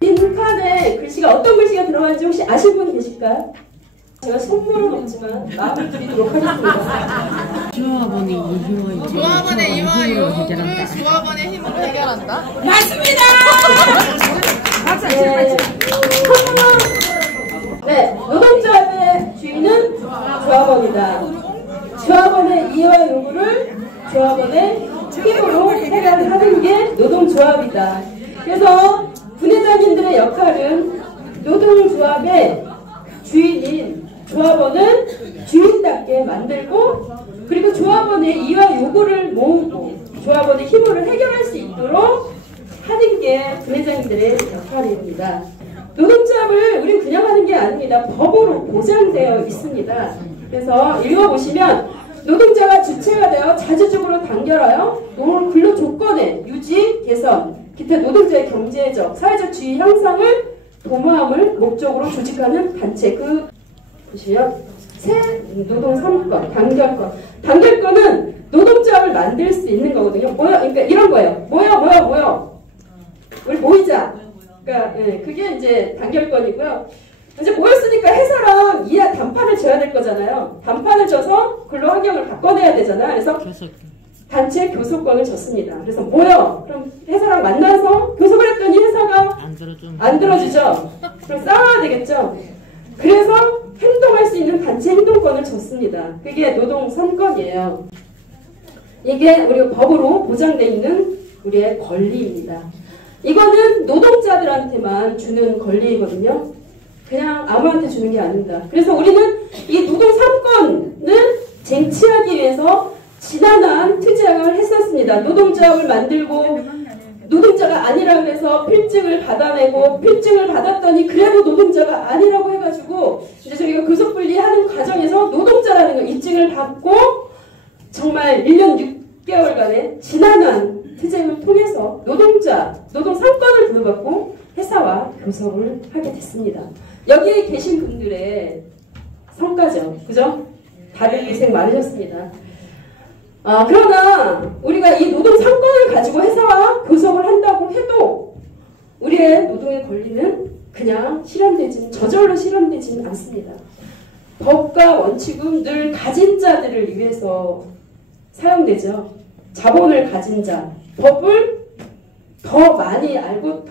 이 칸에 글씨가 어떤 글씨가 들어가는지 혹시 아실 분 계실까요? 제가 선물은 없지만 마음을 드리도록 하겠습니다. 조합원의 이와 조합원의 이와 힘으로 요구를 해결한다. 조합원의 힘으로 해결한다. 맞습니다! 네, 노동조합의 주인은 조합원이다. 조합원의 이해와 요구를 조합원의 힘으로 해결하는 게 노동조합이다. 그래서 분회장님들의 역할은 노동조합의 주인인 조합원을 주인답게 만들고, 그리고 조합원의 이해와 요구를 모으고 조합원의 힘으로 해결할 수 있도록 하는 게 분회장님들의 역할입니다. 노동조합을 우린 그냥 하는 게 아닙니다. 법으로 보장되어 있습니다. 그래서 읽어보시면 노동자가 주체가 되어 자주적으로 단결하여 근로조건의 유지, 개선, 기타 노동자의 경제적, 사회적 지위 향상을 도모함을 목적으로 조직하는 단체. 보시면 새 노동 3권, 단결권. 단결권은 노동조합을 만들 수 있는 거거든요. 그러니까 이런 거예요. 모여. 우리 모이자. 그러니까 그게 이제 단결권이고요. 이제 모였으니까 회사랑 단판을 져야 될 거잖아요. 단판을 져서 근로 환경을 바꿔내야 되잖아요. 그래서 단체 교섭권을 졌습니다. 그래서 모여. 그럼 회사랑 만나서 교섭을 했더니 회사가 안 들어주죠. 그럼 싸워야 되겠죠. 그래서 행동할 수 있는 단체 행동권을 줬습니다. 그게 노동 3권이에요. 이게 우리 법으로 보장되어 있는 우리의 권리입니다. 이거는 노동자들한테만 주는 권리이거든요. 그냥 아무한테 주는 게 아닙니다. 그래서 우리는 이 노동 3권을 쟁취하기 위해서 지난한 투쟁을 했었습니다. 노동조합을 만들고 노동자가 아니라고 해서 필증을 받아내고, 필증을 받았더니 그래도 노동자가 아니라고 해가지고 이제 저희가 교섭분리하는 과정에서 노동자라는 걸 입증을 받고 정말 1년 6개월간의 지난한 투쟁을 통해서 노동 3권을 부여받고 회사와 교섭을 하게 됐습니다. 여기에 계신 분들의 성과죠. 그죠? 다들 고생 많으셨습니다. 그러나 우리가 이 노동 3권을 가지고 회사와 교섭을 한다고 해도 우리의 노동의 권리는 그냥 저절로 실현되지는 않습니다. 법과 원칙은 늘 가진 자들을 위해서 사용되죠. 자본을 가진 자, 법을 더 많이 알고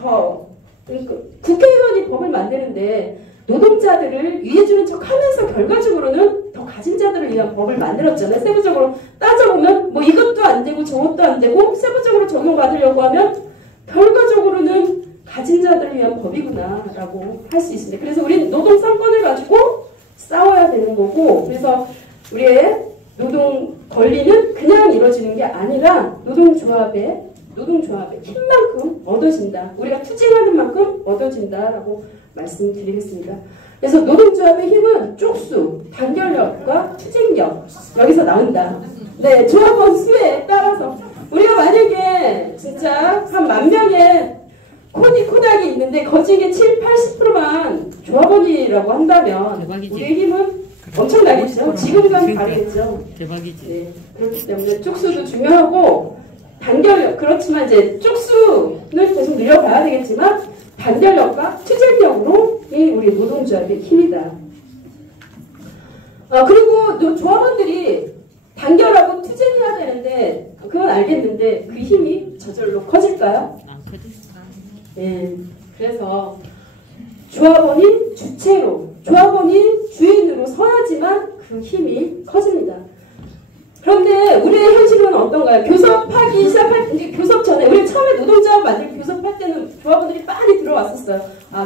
그러니까 국회의원이 법을 만드는데 노동자들을 위해주는 척 하면서 결과적으로는 더 가진 자들을 위한 법을 만들었잖아요. 세부적으로 따져보면 뭐 이것도 안 되고 저것도 안 되고 세부적으로 적용받으려고 하면 결과적으로는 가진 자들을 위한 법이구나 라고 할 수 있습니다. 그래서 우리는 노동 3권을 가지고 싸워야 되는 거고, 그래서 우리의 노동 권리는 그냥 이루어지는 게 아니라 노동조합의 힘만큼 얻어진다. 우리가 투쟁하는 만큼 얻어진다라고 말씀드리겠습니다. 그래서 노동조합의 힘은 쪽수, 단결력과 투쟁력, 여기서 나온다. 네, 조합원 수에 따라서 우리가 만약에 진짜 한 10,000명의 코닥이 있는데 거중에 70~80%만 조합원이라고 한다면 대박이지. 우리의 힘은 엄청나겠죠. 지금과는 다르겠죠. 대박이지. 네, 그렇기 때문에 쪽수도 중요하고 단결력, 그렇지만 이제 쪽수는 계속 늘려가야 되겠지만 단결력과 투쟁력으로 우리 노동조합의 힘이다. 그리고 조합원들이 단결하고 투쟁해야 되는데 그건 알겠는데 그 힘이 저절로 커질까요? 안 커지. 네, 그래서 조합원이 조합원이 주인으로 서야지만 그 힘이 커집니다. 그런데 우리의 현실은 어떤가요? 교섭하기 시작할 때, 교섭 전에, 우리 처음에 노동조합 만들고 교섭할 때는 조합원들이 많이 들어왔었어요.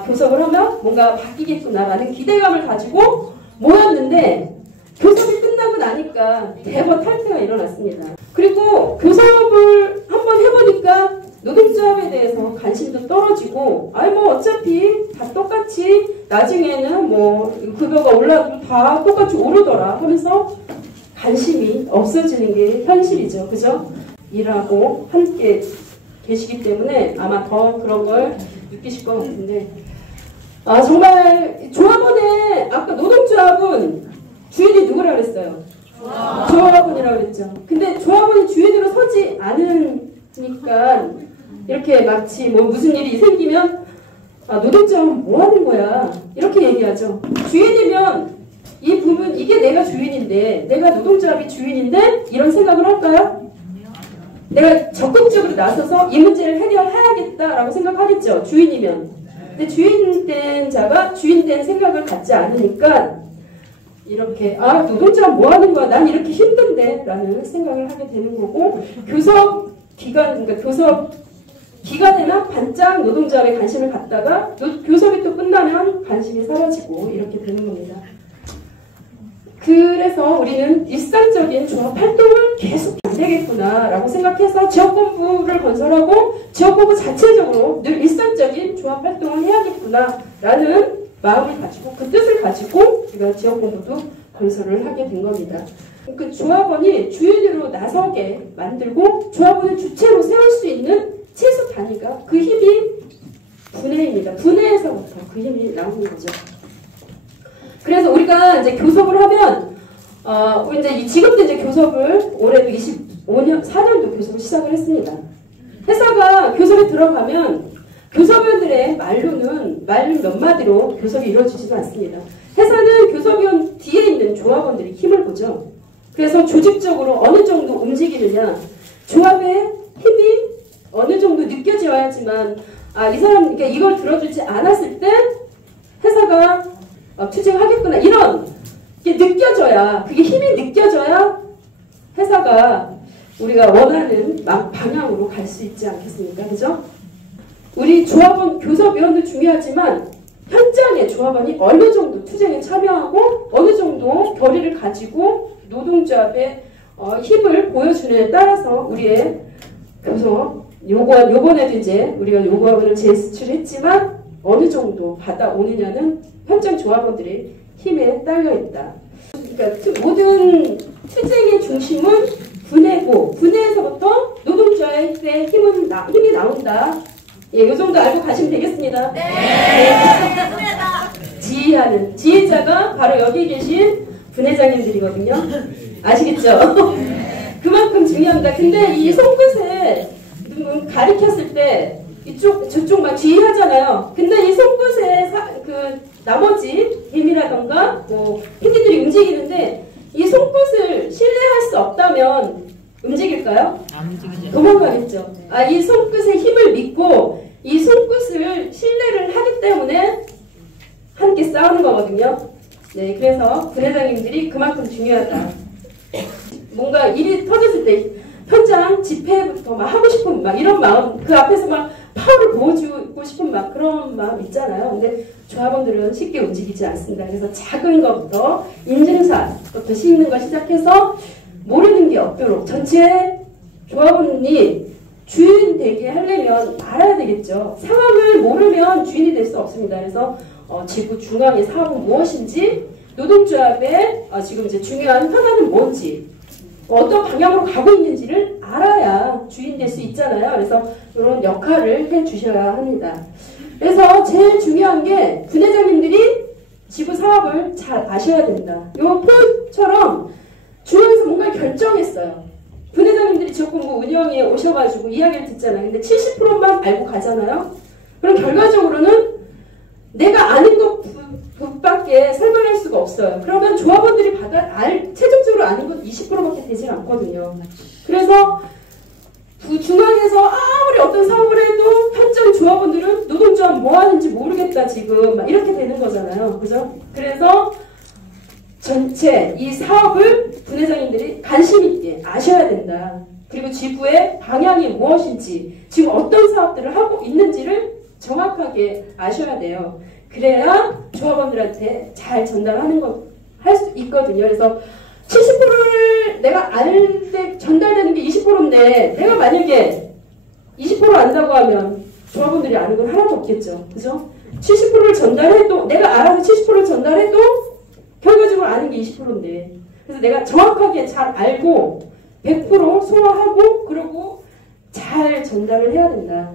교섭을 하면 뭔가 바뀌겠구나라는 기대감을 가지고 모였는데 교섭이 끝나고 나니까 대거 탈퇴가 일어났습니다. 그리고 교섭을 한번 해보니까 노동조합에 대해서 관심도 떨어지고, 뭐 어차피 다 똑같이 나중에는 뭐 급여가 올라도 다 똑같이 오르더라 하면서 관심이 없어지는 게 현실이죠. 그죠? 일하고 함께 계시기 때문에 아마 더 그런 걸 느끼실 것 같은데, 정말 조합원의, 아까 노동조합은 주인이 누구라 그랬어요? 조합원이라고 그랬죠. 근데 조합원이 주인으로 서지 않으니까 이렇게 마치 뭐 무슨 일이 생기면 노동자는 뭐 하는 거야? 이렇게 얘기하죠. 주인이면 이 부분 이게 내가 주인인데 내가 노동조합이 주인인데 이런 생각을 할까요? 내가 적극적으로 나서서 이 문제를 해결해야겠다라고 생각하겠죠. 주인이면. 근데 주인된 자가 주인된 생각을 갖지 않으니까 이렇게 노동자는 뭐 하는 거야? 난 이렇게 힘든데 라는 생각을 하게 되는 거고 교섭 기간에나 반짝 노동조합에 관심을 갖다가 교섭이 또 끝나면 관심이 사라지고 이렇게 되는 겁니다. 그래서 우리는 일상적인 조합 활동을 계속 안 되겠구나 라고 생각해서 지역본부를 건설하고 지역본부 자체적으로 늘 일상적인 조합 활동을 해야겠구나 라는 마음을 가지고 그 뜻을 가지고 우리가 지역본부도 건설을 하게 된 겁니다. 그 조합원이 주인으로 나서게 만들고 조합원을 주체로 세울 수 있는 최소 단위가 그 힘이 분해입니다. 분해에서부터 그 힘이 나오는 거죠. 그래서 우리가 이제 교섭을 하면, 지금도 이제 교섭을 올해도 4년도 교섭을 시작을 했습니다. 회사가 교섭에 들어가면 교섭위원들의 말로는 말 몇 마디로 교섭이 이루어지지도 않습니다. 회사는 교섭위원 뒤에 있는 조합원들이 힘을 보죠. 그래서 조직적으로 어느 정도 움직이느냐, 조합의 힘이 어느 정도 느껴져야지만, 이 사람, 이걸 들어주지 않았을 때 회사가 투쟁하겠구나 이런 게 느껴져야 그게 힘이 느껴져야 회사가 우리가 원하는 방향으로 갈 수 있지 않겠습니까? 그죠? 우리 조합원 교섭위원도 중요하지만 현장의 조합원이 어느 정도 투쟁에 참여하고 어느 정도 결의를 가지고 노동조합의 힘을 보여주느냐에 따라서 우리의 교섭 요번에도 이제 우리가 요구안을 제출했지만 어느 정도 받아오느냐는 현장 조합원들의 힘에 딸려있다. 그러니까 모든 투쟁의 중심은 분해고 분해에서부터 노동조합의 힘이 나온다. 예, 요 정도 알고 가시면 되겠습니다. 네. 지휘하는 지휘자가 바로 여기 계신 분회장님들이거든요. 아시겠죠? 그만큼 중요합니다. 근데 이 손끝에 가리켰을 때 저쪽 막 지휘하잖아요. 근데 이 손끝에 나머지 개미라던가 PD들이 움직이는데 이 손끝을 신뢰할 수 없다면 움직일까요? 안 움직이죠. 도망가겠죠. 이 손끝의 힘을 믿고 이 손끝을 신뢰를 하기 때문에 함께 싸우는 거거든요. 네, 그래서 분회장님들이 그만큼 중요하다. 뭔가 일이 터졌을 때 현장 집회부터 막 하고 싶은 이런 마음, 그 앞에서 막 파워를 보여주고 싶은 그런 마음 있잖아요. 근데 조합원들은 쉽게 움직이지 않습니다. 그래서 작은 것부터 인증사부터 싣는 거 시작해서 모르는 게 없도록 전체 조합원이 주인 되게 하려면 알아야 되겠죠. 상황을 모르면 주인이 될 수 없습니다. 그래서 지구 중앙의 사업은 무엇인지, 노동조합의 지금 이제 중요한 현안은 뭔지, 어떤 방향으로 가고 있는지를 알아야 주인 될 수 있잖아요. 그래서 이런 역할을 해주셔야 합니다. 그래서 제일 중요한 게 분회장님들이 지구 사업을 잘 아셔야 된다. 이 표처럼 중앙에서 뭔가 결정했어요. 분회장님들이 지역본부 운영에 오셔가지고 이야기를 듣잖아요. 근데 70%만 알고 가잖아요. 그럼 결과적으로는 내가 아는 것밖에 설명할 수가 없어요. 그러면 조합원들이 최종적으로 아는 건 20%밖에 되질 않거든요. 그래서 중앙에서 아무리 어떤 사업을 해도 현장 조합원들은 노동조합 뭐 하는지 모르겠다 지금 이렇게 되는 거잖아요. 그죠? 그래서 전체 이 사업을 분회장님들이 관심 있게 아셔야 된다. 그리고 지구의 방향이 무엇인지, 지금 어떤 사업들을 하고 있는지를 정확하게 아셔야 돼요. 그래야 조합원들한테 잘 전달하는 할 수 있거든요. 그래서 70%를 내가 알 때 전달되는 게 20%인데 내가 만약에 20% 안다고 하면 조합원들이 아는 건 하나도 없겠죠. 그죠? 70%를 전달해도, 내가 알아서 70%를 전달해도 결과적으로 아는 게 20%인데, 그래서 내가 정확하게 잘 알고 100% 소화하고 그러고 잘 전달을 해야 된다.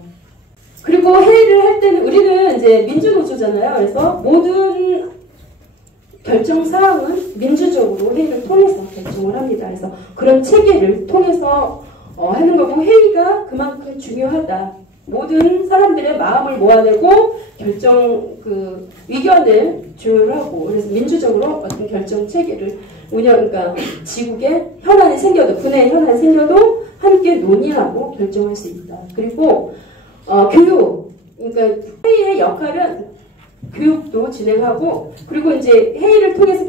그리고 회의를 할 때는 우리는 이제 민주노조잖아요. 그래서 모든 결정 사항은 민주적으로 회의를 통해서 결정을 합니다. 그래서 그런 체계를 통해서 하는 거고, 회의가 그만큼 중요하다. 모든 사람들의 마음을 모아내고 결정 의견을 조율하고 그래서 민주적으로 어떤 결정 체계를 그러니까 지국에 현안이 생겨도 분해의 현안이 생겨도 함께 논의하고 결정할 수 있다. 그리고 교육 그러니까 회의의 역할은 교육도 진행하고 그리고 이제 회의를 통해서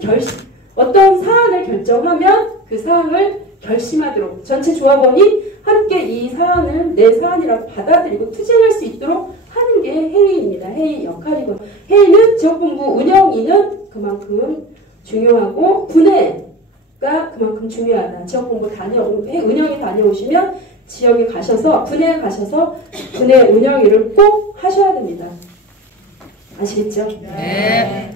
어떤 사안을 결정하면 그 사안을 결심하도록 전체 조합원이 함께 이 사안을 내 사안이라고 받아들이고 투쟁할 수 있도록 하는 게 회의입니다. 회의 역할이고 회의는 지역본부 운영위는 그만큼 중요하고 분해가 그만큼 중요하다. 지역본부 운영위 다녀오시면 지역에 가셔서 분해에 가셔서 분해 운영위를 꼭 하셔야 됩니다. 아시겠죠? 네.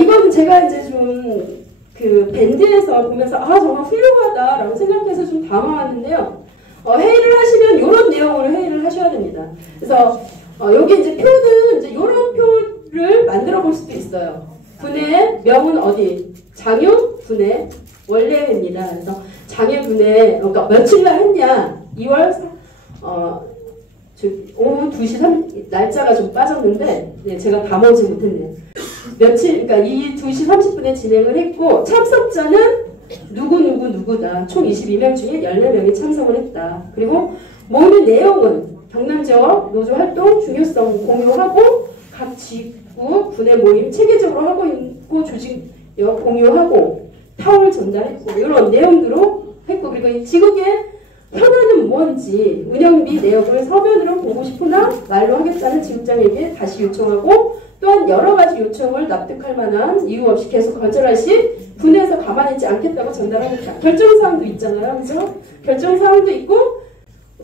이건 제가 이제 좀 밴드에서 보면서 정말 훌륭하다라고 생각해서 좀 당황하는데요. 회의를 하시면 이런 내용으로 회의를 하셔야 됩니다. 그래서 여기 이제 표는 이제 이런 표를 만들어 볼 수도 있어요. 분해 명은 어디? 장유 분해 원래입니다. 그래서 장유 분해 그러니까 며칠날 했냐? 2월 오후 2시 3 날짜가 좀 빠졌는데 제가 다 모으지 못했네요. 그러니까 이 2시 30분에 진행을 했고 참석자는 누구다. 총 22명 중에 14명이 참석을 했다. 그리고 모이는 내용은 경남지역 노조 활동 중요성 공유하고 각 지구 분해 모임 체계적으로 하고 있고 조직력 공유하고 타월 전달했고 이런 내용들로 했고 그리고 이 지국의 현안은 뭔지 운영 및 내역을 서면으로 보고 싶으나 말로 하겠다는 지국장에게 다시 요청하고 또한 여러 가지 요청을 납득할 만한 이유 없이 계속 거절할 시 분해해서 가만히 있지 않겠다고 전달하겠다. 결정사항도 있잖아요. 그죠? 결정사항도 있고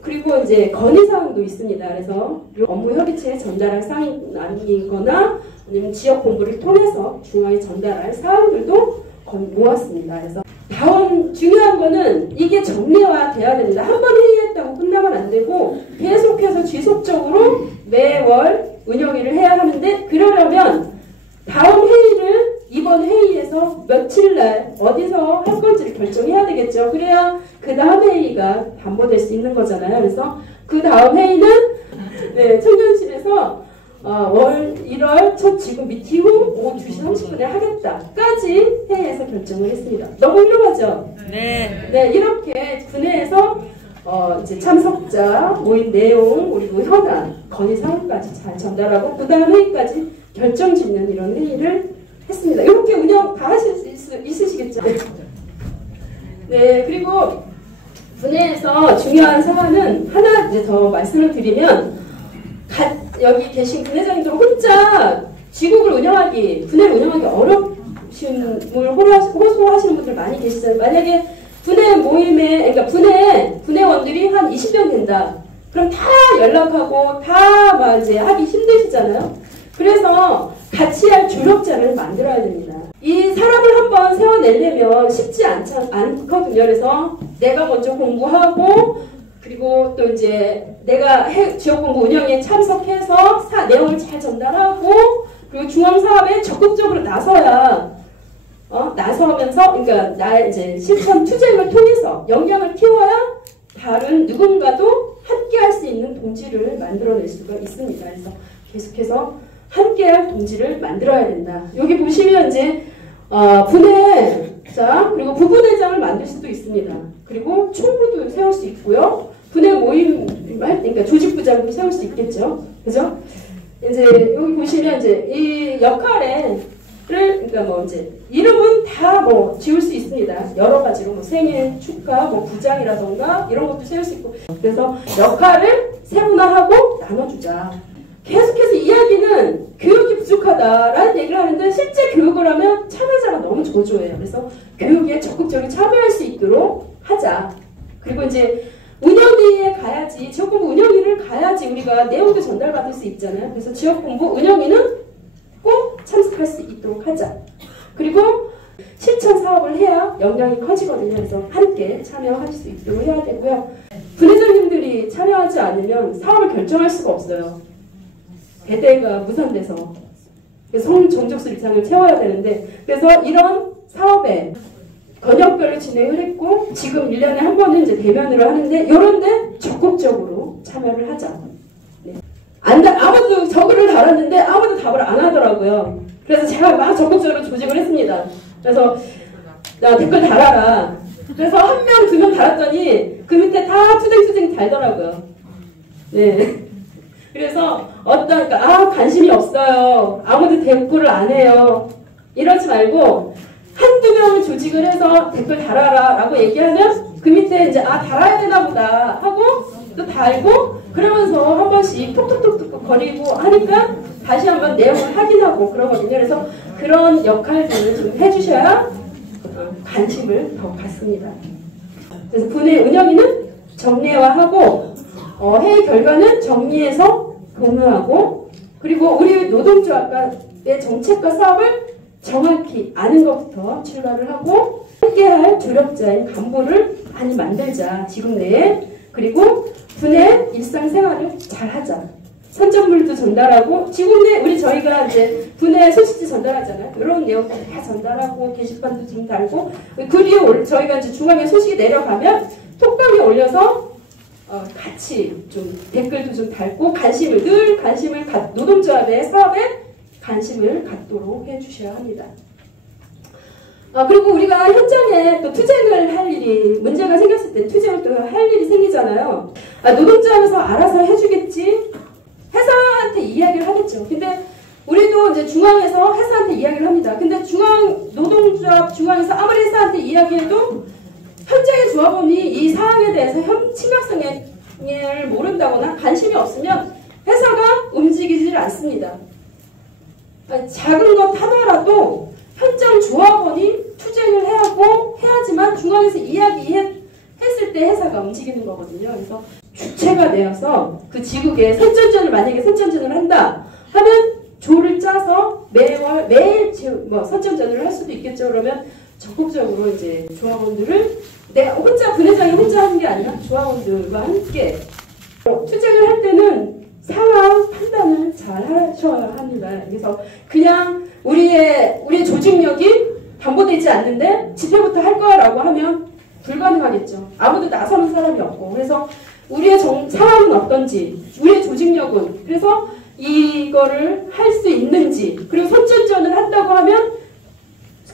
그리고 이제 건의사항도 있습니다. 그래서 업무 협의체에 전달할 사항이거나 아니면 지역 본부를 통해서 중앙에 전달할 사항들도 모았습니다. 그래서 다음 중요한 거는 이게 정리화돼야 됩니다. 한 번 회의했다고 끝나면 안 되고 계속해서 지속적으로 매월 운영위를 해야 하는데 그러려면 다음 회의를 이번 회의에서 며칠날 어디서 할 건지를 결정해야 되겠죠. 그래야 그 다음 회의가 반복될 수 있는 거잖아요. 그래서 그 다음 회의는 청년실에서 1월 첫 지구 미팅 후 오후 2시 30분에 하겠다까지 회의에서 결정을 했습니다. 너무 훌륭하죠? 네, 이렇게 분해해서 이제 참석자, 모임 내용, 그리고 현안, 건의사항까지 잘 전달하고 그 다음 회의까지 결정 짓는 이런 회의를 했습니다. 이렇게 운영 다 하실 수 있으시겠죠? 네, 그리고 분해에서 중요한 사안은 하나 이제 더 말씀을 드리면 여기 계신 분회장님들 혼자 지국을 분해를 운영하기 어려우심을 호소하시는 분들 많이 계시잖아요. 만약에 분해 모임에, 그러니까 분해원들이 한 20명 된다. 그럼 다 연락하고 다 막 이제 하기 힘드시잖아요. 그래서 같이 할 조력자를 만들어야 됩니다. 이 사람을 한번 세워내려면 쉽지 않거든요. 그래서 내가 먼저 공부하고 그리고 또 이제 내가 지역본부 운영에 참석해서 내용을 잘 전달하고 그리고 중앙사업에 적극적으로 나서면서 그러니까 나의 이제 실천 투쟁을 통해서 역량을 키워야 다른 누군가도 함께할 수 있는 동지를 만들어낼 수가 있습니다. 그래서 계속해서 함께할 동지를 만들어야 된다. 여기 보시면 이제 분해자 그리고 부분회장을 만들 수도 있습니다. 그리고 총무도 세울 수 있고요. 분해 모임 그러니까 조직부장도 세울 수 있겠죠. 그죠? 이제 여기 보시면 이제 이 역할을 그러니까 뭐 이제 이름은 다 뭐 지울 수 있습니다. 여러 가지로 뭐 생일 축하, 뭐 부장이라던가 이런 것도 세울 수 있고. 그래서 역할을 세분화하고 나눠주자. 계속해서 이야기는 교육이 부족하다라는 얘기를 하는데 실제 교육을 하면 참여자가 너무 저조해요. 그래서 교육에 적극적으로 참여할 수 있도록 하자. 그리고 이제 운영위에 가야지, 지역본부 운영위를 가야지 우리가 내용도 전달받을 수 있잖아요. 그래서 지역본부 운영위는 꼭 참석할 수 있도록 하자. 그리고 실천 사업을 해야 역량이 커지거든요. 그래서 함께 참여할 수 있도록 해야 되고요. 분회장님들이 참여하지 않으면 사업을 결정할 수가 없어요. 배대가 무산돼서 성 정족수 이상을 채워야 되는데 그래서 이런 사업에 권역별로 진행을 했고 지금 1년에 한 번은 이제 대면으로 하는데 이런데 적극적으로 참여를 하자. 네. 아무도 저글을 달았는데 아무도 답을 안 하더라고요. 그래서 제가 막 적극적으로 조직을 했습니다. 그래서 댓글 달아라. 그래서 1명, 2명 달았더니 그 밑에 다 투쟁 달더라고요. 네. 그래서 관심이 없어요. 아무도 댓글을 안 해요. 이러지 말고 한두 명을 조직을 해서 댓글 달아라 라고 얘기하면 그 밑에 이제 달아야 되나 보다 하고 또 달고 그러면서 한 번씩 톡톡톡톡 거리고 하니까 다시 한번 내용을 확인하고 그러거든요. 그래서 그런 역할들을 좀 해주셔야 관심을 더 갖습니다. 그래서 분의 운영위는 정례화하고 회의 결과는 정리해서 공유하고 그리고 우리 노동조합의 정책과 사업을 정확히 아는 것부터 출발을 하고 함께할 조력자인 간부를 많이 만들자 지금 내에. 그리고 분의 일상생활을 잘하자. 선전물도 전달하고 지금 내 저희가 이제 분의 소식지 전달하잖아요. 이런 내용들 다 전달하고 게시판도 좀 달고 그 뒤에 저희가 이제 중앙에 소식이 내려가면 톡방에 올려서 같이 좀 댓글도 좀 달고 관심을 노동조합의 사업에 관심을 갖도록 해주셔야 합니다. 그리고 우리가 현장에 또 투쟁을 할 일이 문제가 생겼을 때 투쟁을 또 할 일이 생기잖아요. 노동조합에서 알아서 해주겠지. 회사한테 이야기를 하겠죠. 근데 우리도 이제 중앙에서 회사한테 이야기를 합니다. 근데 노동조합 중앙에서 아무리 회사한테 이야기해도 현장의 조합원이 이 사항에 대해서 심각성을 모른다거나 관심이 없으면 회사가 움직이질 않습니다. 작은 것 하나라도 현장 조합원이 투쟁을 해야지만 중앙에서 이야기했을 때 회사가 움직이는 거거든요. 그래서 주체가 되어서 그 지국에 만약에 선전전을 한다 하면 조를 짜서 매일 선전전을 할 수도 있겠죠. 그러면 적극적으로 이제 조합원들을 분회장이 혼자 하는 게 아니라 조합원들과 함께 투쟁을 할 때는 상황 판단을 잘 하셔야 합니다. 그래서 그냥 우리의 조직력이 담보되지 않는데 집회부터 할 거라고 하면 불가능하겠죠. 아무도 나서는 사람이 없고. 그래서 우리의 상황은 어떤지, 우리의 조직력은 그래서 이거를 할 수 있는지, 그리고 선전전을 한다고 하면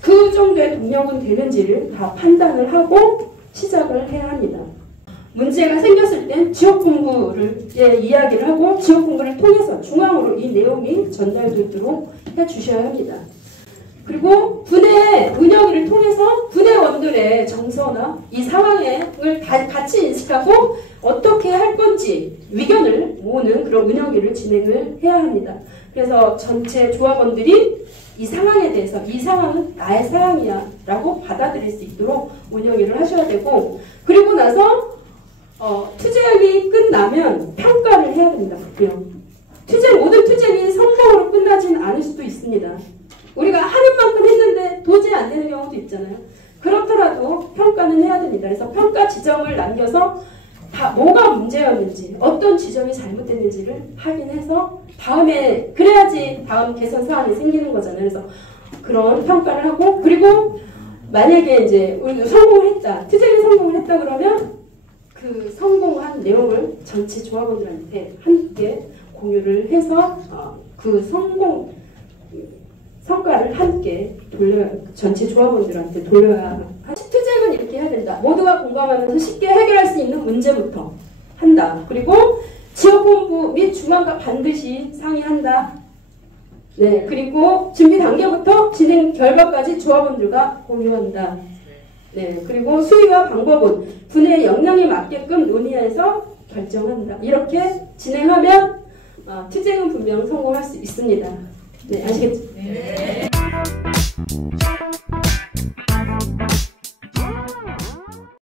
그 정도의 동력은 되는지를 다 판단을 하고 시작을 해야 합니다. 문제가 생겼을 땐 지역본부를 이야기를 하고 지역본부를 통해서 중앙으로 이 내용이 전달되도록 해주셔야 합니다. 그리고 분의 운영위를 통해서 분회원들의 정서나 이 상황을 같이 인식하고 어떻게 할 건지 의견을 모으는 그런 운영위를 진행을 해야 합니다. 그래서 전체 조합원들이 이 상황에 대해서 이 상황은 나의 사항이야 라고 받아들일 수 있도록 운영위를 하셔야 되고 그리고 나서 투쟁이 끝나면 평가를 해야 됩니다. 모든 투쟁이 성공으로 끝나진 않을 수도 있습니다. 우리가 하는 만큼 했는데 도저히 안 되는 경우도 있잖아요. 그렇더라도 평가는 해야 됩니다. 그래서 평가 지점을 남겨서 뭐가 문제였는지 어떤 지점이 잘못됐는지를 확인해서 그래야지 다음 개선 사안이 생기는 거잖아요. 그래서 그런 평가를 하고 그리고 만약에 이제 우리가 성공을 했다. 투쟁이 성공을 했다 그러면 그 성공한 내용을 전체 조합원들한테 함께 공유를 해서 그 성과를 함께 전체 조합원들한테 돌려야 투쟁은 이렇게 해야 된다. 모두가 공감하면서 쉽게 해결할 수 있는 문제부터 한다. 그리고 지역본부 및 중앙과 반드시 상의한다. 네, 그리고 준비 단계부터 진행 결과까지 조합원들과 공유한다. 네, 그리고 수위와 방법은 분의 역량에 맞게끔 논의해서 결정한다. 이렇게 진행하면 투쟁은 분명 성공할 수 있습니다. 네, 아시겠죠? 네.